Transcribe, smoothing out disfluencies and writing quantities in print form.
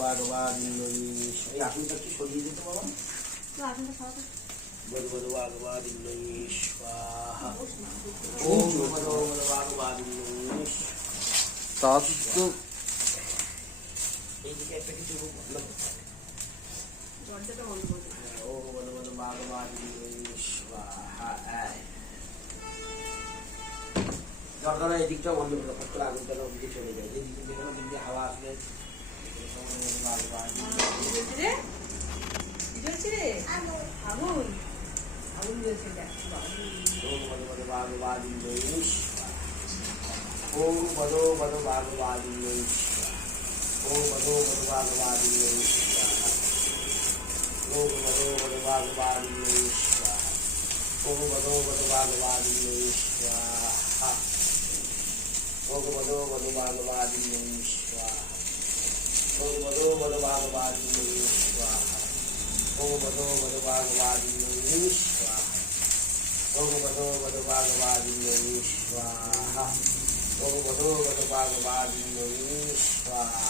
ভগবাদিন্দ্রী এই আসনটা একটু সরিয়ে দিতে বাবা বধু বধু ভগবাদিন্দ্রী স্বাহা ওম বধু বধু ভগবাদিন্দ্রী তাতো এইদিকে একটা কিছু দরজাটা বন্ধ করে দে। ওম বধু বধু ভগবাদিন্দ্রী স্বাহা দরকার এদিকটা বন্ধ করে ফট করে আগুনটা ওদিকে চলে যায় যেদিকে যে কোনো দিক দিয়ে হাওয়া আসলে কি জ্বলছে রে? কি জ্বলছে রে? আগুন আগুন জ্বলছে দেখ বাবা। ওম বধু বধু ভগবাদিন্দ্রী ওম বধু বধু ভগবাদিন্দ্রী ওম বধু বধু ভগবাদিন্দ্রী ওম বধু বধু ভগবাদিন্দ্রী ওম বধু বধু ভগবাদিন্দ্রী স্বাহা ওম বধু বধু ভগবাদিন্দ্রী স্বাহা ওম বধু বধু ভগবাদিন্দ্রী স্বাহা ওম বধু বধু ভগবাদিন্দ্রী স্বাহা ওম বধু বধু ভগবাদিন্দ্রী স্বাহা ওম বধু বধু ভগবাদিন্দ্রী স্বাহা